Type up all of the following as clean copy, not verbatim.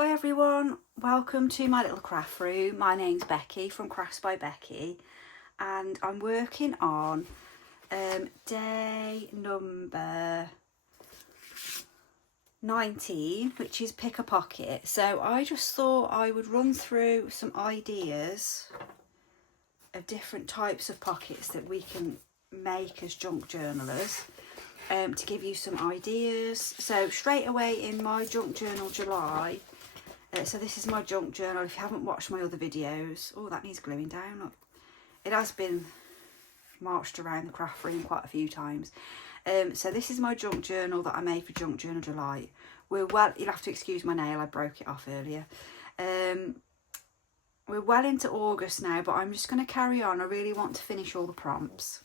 Hi everyone, welcome to my little craft room. My name's Becky from Crafts by Becky and I'm working on day number 19, which is pick a pocket. So I just thought I would run through some ideas of different types of pockets that we can make as junk journalers, to give you some ideas. So straight away in my junk journal July, so this is my junk journal. If you haven't watched my other videos, oh, that needs gluing down. Look. It has been marched around the craft room quite a few times. So this is my junk journal that I made for Junk Journal July. You'll have to excuse my nail, I broke it off earlier. We're well into August now, but I'm just going to carry on. I really want to finish all the prompts.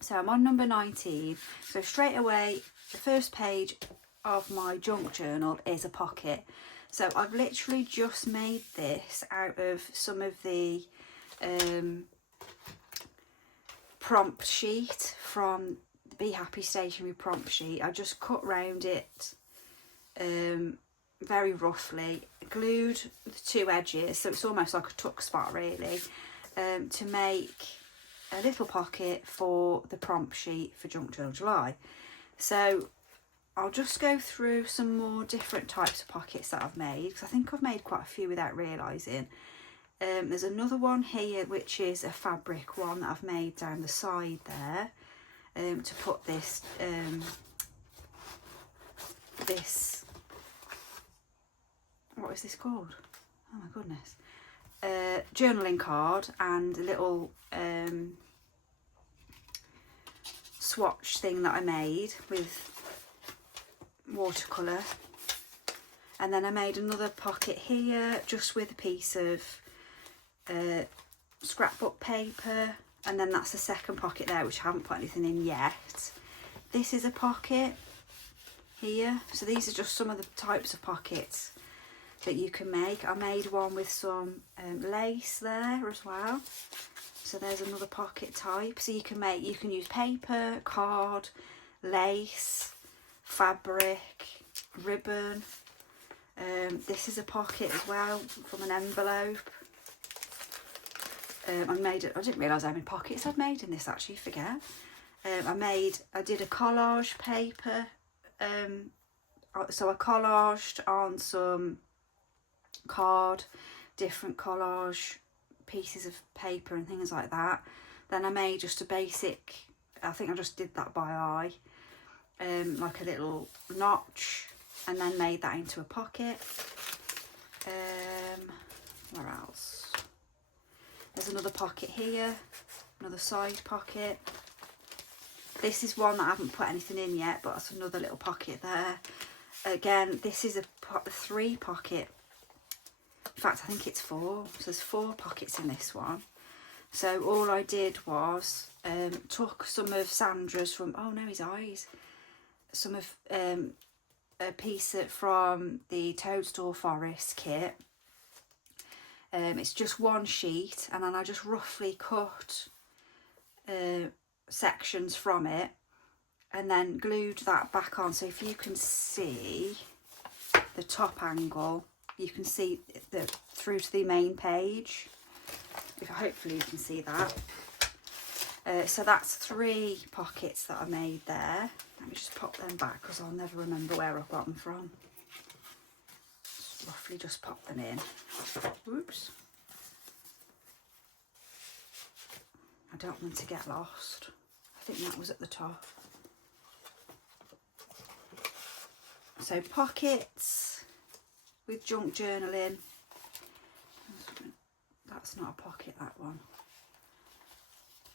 So I'm on number 19. So straight away, the first page of my junk journal is a pocket. So I've literally just made this out of some of the prompt sheet from the Be Happy Stationery prompt sheet. I just cut round it very roughly, glued the two edges, so it's almost like a tuck spot really, to make a little pocket for the prompt sheet for Junk Journal July. So I'll just go through some more different types of pockets that I've made, because I think I've made quite a few without realising. There's another one here which is a fabric one that I've made down the side there, to put this what is this called? Oh my goodness. Journaling card and a little swatch thing that I made with watercolour. And then I made another pocket here just with a piece of scrapbook paper, and then that's the second pocket there which I haven't put anything in yet. This is a pocket here. So these are just some of the types of pockets that you can make. I made one with some lace there as well. So there's another pocket type. So you can use paper, card, lace, fabric, ribbon. This is a pocket as well from an envelope. I didn't realise how many pockets I'd made in this, actually, forget. I did a collage paper. So I collaged on some card, different collage pieces of paper and things like that. Then I made just a basic, I think I just did that by eye, like a little notch, and then made that into a pocket. Where else? There's another pocket here, another side pocket. This is one that I haven't put anything in yet, but that's another little pocket there. Again, this is a 3 pocket. In fact, I think it's 4. So there's 4 pockets in this one. So all I did was took some of Sandra's from, oh no, his eyes. Some of a piece from the Toadstool Forest kit. It's just one sheet, and then I just roughly cut sections from it and then glued that back on. So if you can see the top angle, you can see through to the main page. Hopefully you can see that. So that's 3 pockets that I made there. Let me just pop them back because I'll never remember where I got them from. Roughly just pop them in. Whoops. I don't want them to get lost. I think that was at the top. So pockets with junk journaling. That's not a pocket, that one.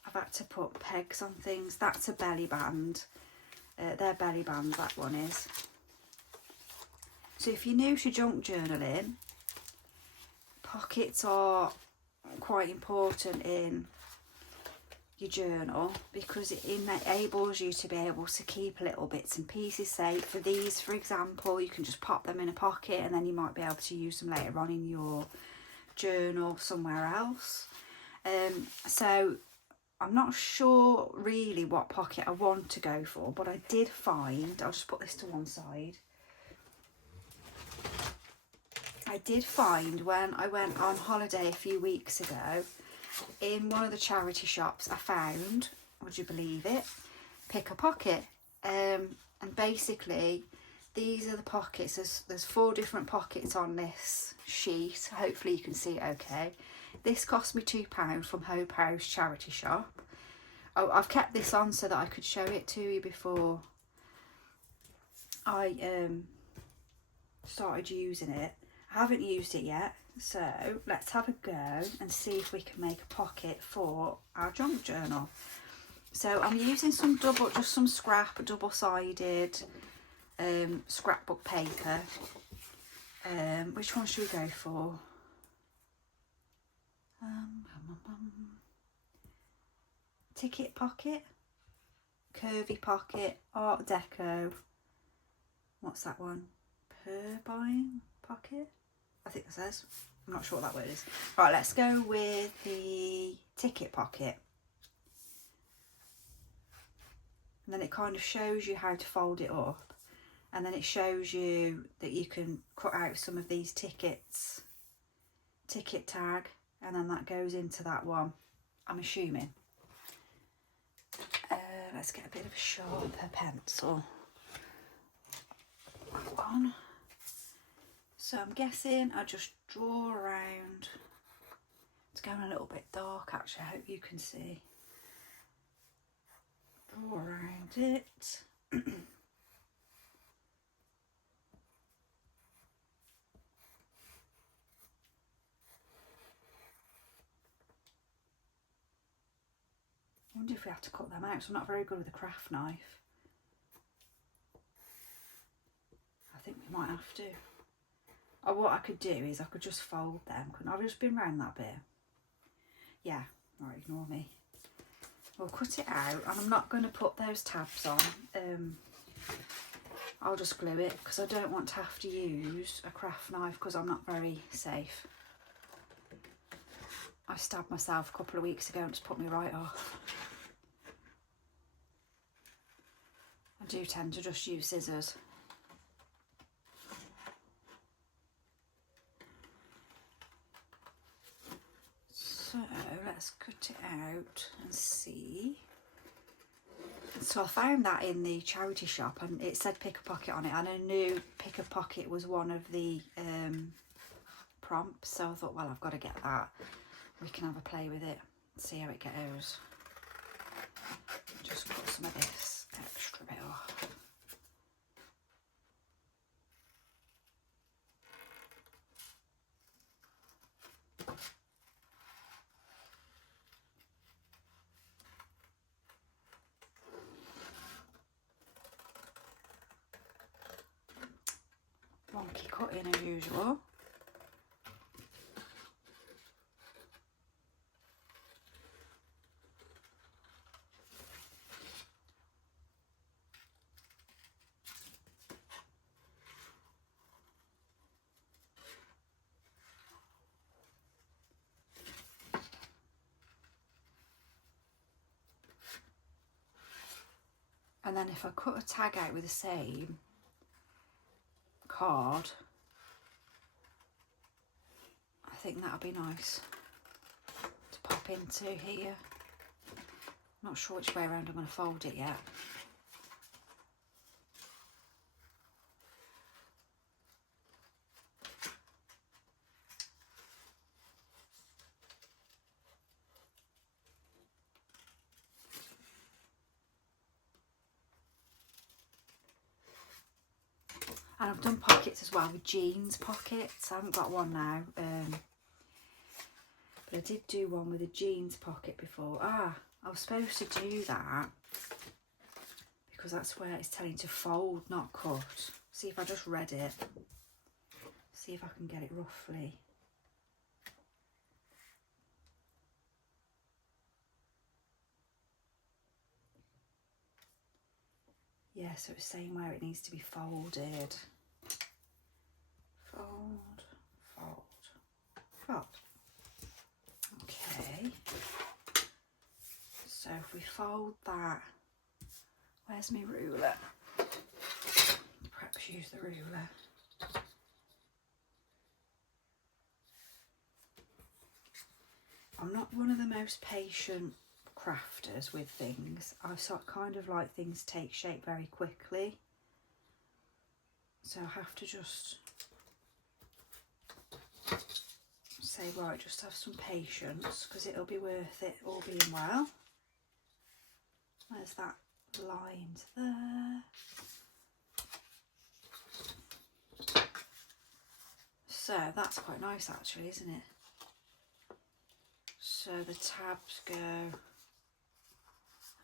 I've had to put pegs on things. That's a belly band. They're belly bands, that one is. So if you're new to junk journaling, pockets are quite important in your journal because it enables you to be able to keep little bits and pieces safe. For these, for example, you can just pop them in a pocket and then you might be able to use them later on in your journal somewhere else. So I'm not sure really what pocket I want to go for, but I did find, I'll just put this to one side. I did find when I went on holiday a few weeks ago, in one of the charity shops, I found, would you believe it, Pick a Pocket. And basically, these are the pockets. There's 4 different pockets on this sheet. Hopefully you can see it okay. This cost me £2 from Hope House charity shop. Oh, I've kept this on so that I could show it to you before I started using it. I haven't used it yet, so let's have a go and see if we can make a pocket for our junk journal. So I'm using just some scrap, double-sided scrapbook paper. Which one should we go for? Ticket pocket, curvy pocket, Art Deco. What's that one? Purblind pocket, I think it says. I'm not sure what that word is. Right, let's go with the ticket pocket. And then it kind of shows you how to fold it up. And then it shows you that you can cut out some of these tickets, ticket tag, and then that goes into that one, I'm assuming. Let's get a bit of a sharper pencil. That one. So I'm guessing I just draw around. It's going a little bit dark actually, I hope you can see. Draw around it. I wonder if we have to cut them out, so I'm not very good with a craft knife. I think we might have to. Or what I could do is I could just fold them. Couldn't I? I've just been round that bit. Yeah, right, ignore me. We'll cut it out, and I'm not going to put those tabs on. I'll just glue it because I don't want to have to use a craft knife because I'm not very safe. I stabbed myself a couple of weeks ago and it's put me right off. I do tend to just use scissors. So let's cut it out and see. So I found that in the charity shop and it said Pick a Pocket on it, and I knew Pick a Pocket was one of the prompts, so I thought, well, I've got to get that. We can have a play with it, see how it goes. Just cut some of this extra bit off. Wonky cutting as usual. And then if I cut a tag out with the same card, I think that'll be nice to pop into here. Not sure which way around I'm going to fold it yet. And I've done pockets as well with jeans pockets. I haven't got one now, but I did do one with a jeans pocket before. I was supposed to do that because that's where it's telling to fold, not cut. See if I just read it. See if I can get it roughly. Yeah, so it's saying where it needs to be folded. Fold, fold, fold. Okay. So if we fold that, where's my ruler? Perhaps use the ruler. I'm not one of the most patient crafters with things. I kind of like things take shape very quickly. So I have to just say, right, just have some patience, because it'll be worth it all being well. There's that lined there. So that's quite nice actually, isn't it? So the tabs go, I'm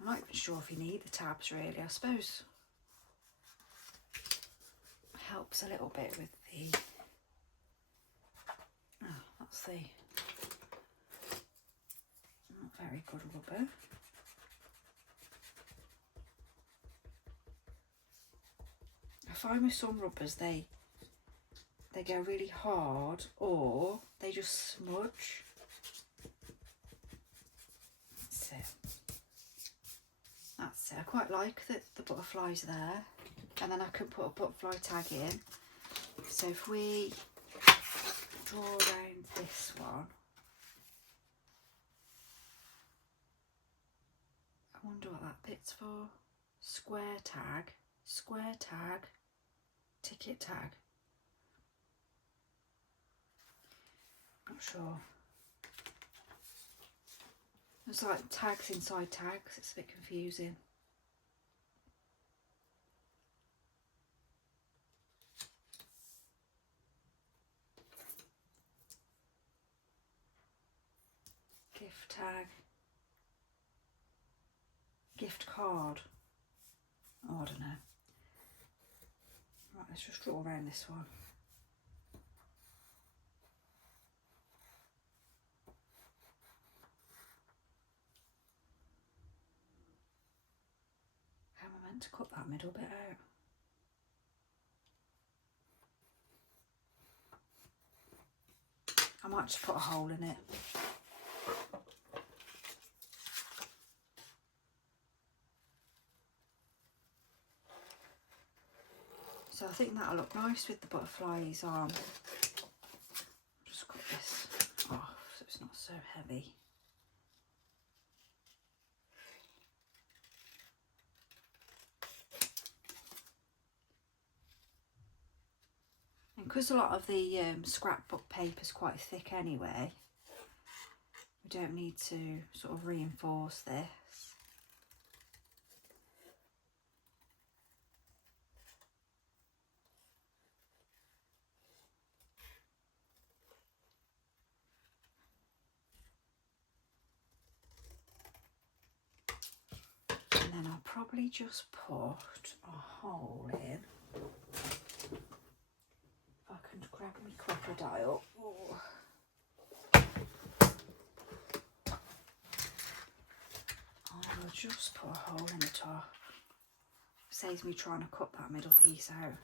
not even sure if you need the tabs really. I suppose it helps a little bit with the, oh, that's the not very good rubber. I find with some rubbers they go really hard or they just smudge. That's it. That's it. I quite like the butterflies there, and then I can put a butterfly tag in. So if we draw around this one, I wonder what that bit's for. Square tag, ticket tag. Not sure. There's like tags inside tags, it's a bit confusing. Gift tag. Gift card. Oh, I don't know. Right, let's just draw around this one. How am I meant to cut that middle bit out? I might just put a hole in it. So I think that'll look nice with the butterflies on. Just cut this off so it's not so heavy. And because a lot of the scrapbook paper is quite thick anyway, we don't need to sort of reinforce this. And then I'll probably just put a hole in. If I can grab my crocodile. Oh. I'll just put a hole in the top. Saves me trying to cut that middle piece out.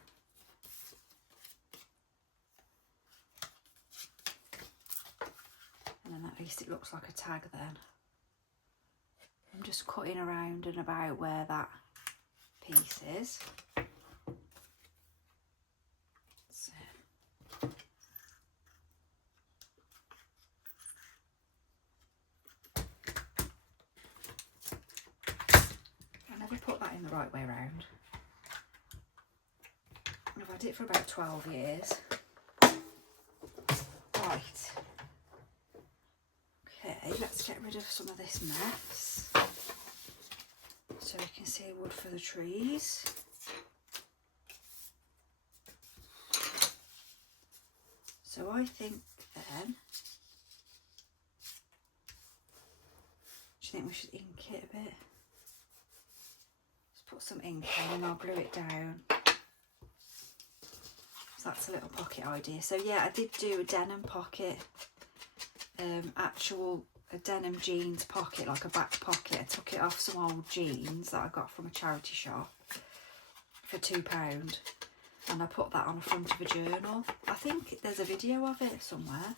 And then at least it looks like a tag then. I'm just cutting around and about where that piece is. That's it. I never put that in the right way around. I've had it for about 12 years. Right. Okay, let's get rid of some of this mess. So we can see wood for the trees. So I think then, do you think we should ink it a bit? Let's put some ink in and I'll glue it down. So that's a little pocket idea. So yeah, I did do a denim pocket, a denim jeans pocket, like a back pocket. I took it off some old jeans that I got from a charity shop for £2, and I put that on the front of a journal. I think there's a video of it somewhere.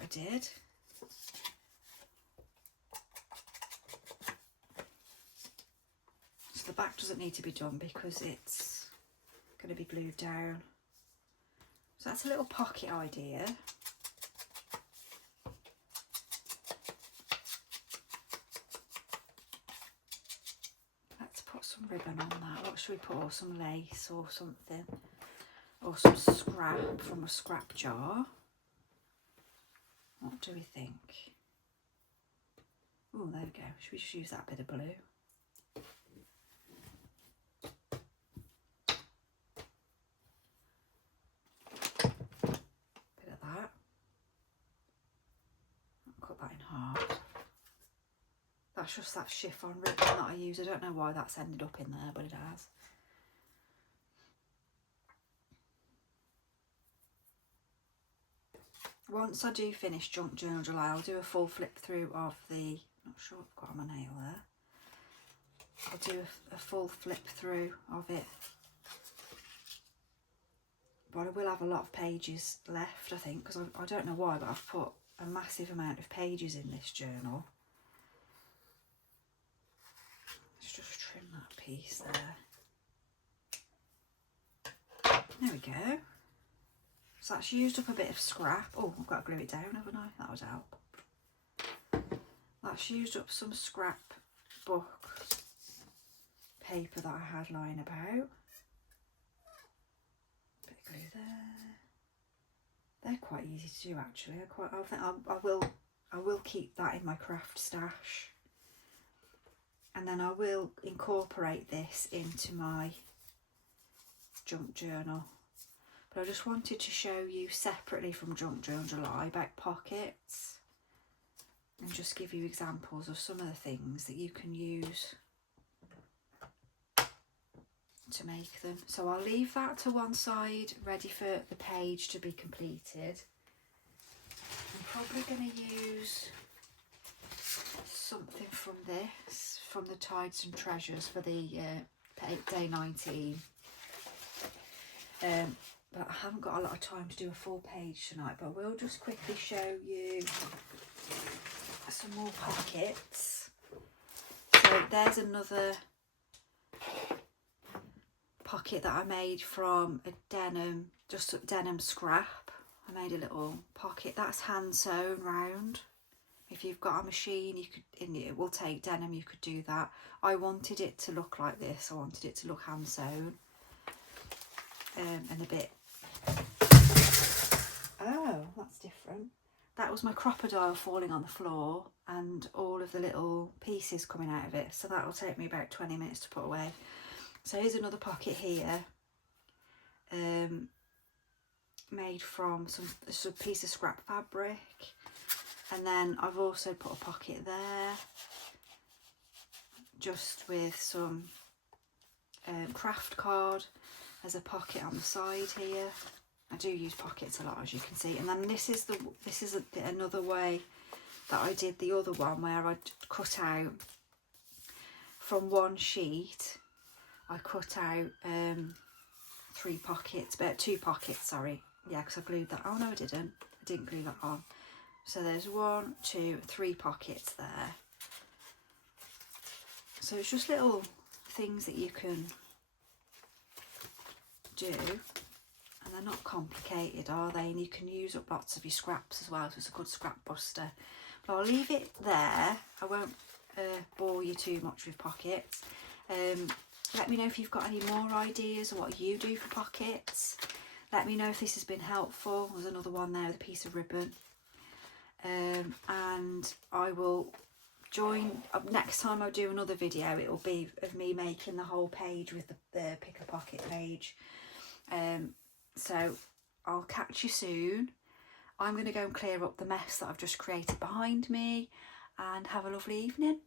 I did. So the back doesn't need to be done because it's going to be glued down. So that's a little pocket idea. ribbon on that. What should we put? Or some lace or something, or some scrap from a scrap jar. What do we think? Oh, there we go. Should we just use that bit of blue? Bit of that. I'll cut that in half. That's just that chiffon ribbon that I use. I don't know why that's ended up in there, but it has. Once I do finish Junk Journal July, I'll do a full flip through of the, not sure what I've got on my nail there. I'll do a full flip through of it. But I will have a lot of pages left, I think, because I don't know why, but I've put a massive amount of pages in this journal. Let's just trim that piece there. There we go. So that's used up a bit of scrap. Oh, I've got to glue it down, haven't I? That would help. That's used up some scrap book paper that I had lying about. Bit of glue there. They're quite easy to do, actually. I think I will keep that in my craft stash, and then I will incorporate this into my junk journal. But I just wanted to show you separately from Junk Journal July about pockets, and just give you examples of some of the things that you can use to make them. So I'll leave that to one side, ready for the page to be completed. I'm probably going to use something from this, from the Tides and Treasures for the day 19. But I haven't got a lot of time to do a full page tonight, but I will just quickly show you some more pockets. So there's another pocket that I made from a denim, just a denim scrap. I made a little pocket that's hand sewn round. If you've got a machine, you could, it will take denim, you could do that. I wanted it to look like this. I wanted it to look hand sewn, and a bit. Oh, that's different. That was my crocodile falling on the floor and all of the little pieces coming out of it. So that will take me about 20 minutes to put away. So here's another pocket here, made from some piece of scrap fabric. And then I've also put a pocket there, just with some craft card as a pocket on the side here. I do use pockets a lot, as you can see. And then this is another way that I did the other one, where I cut out from one sheet. I cut out 2 pockets, sorry. Yeah, because I glued that. Oh no, I didn't glue that on. So there's 1, 2, 3 pockets there. So it's just little things that you can do, and they're not complicated, are they? And you can use up lots of your scraps as well, so it's a good scrap buster. But I'll leave it there. I won't bore you too much with pockets. Let me know if you've got any more ideas or what you do for pockets. Let me know if this has been helpful. There's another one there with a piece of ribbon. And I will join next time I do another video. It will be of me making the whole page with the pick a pocket page. So I'll catch you soon. I'm going to go and clear up the mess that I've just created behind me, and have a lovely evening.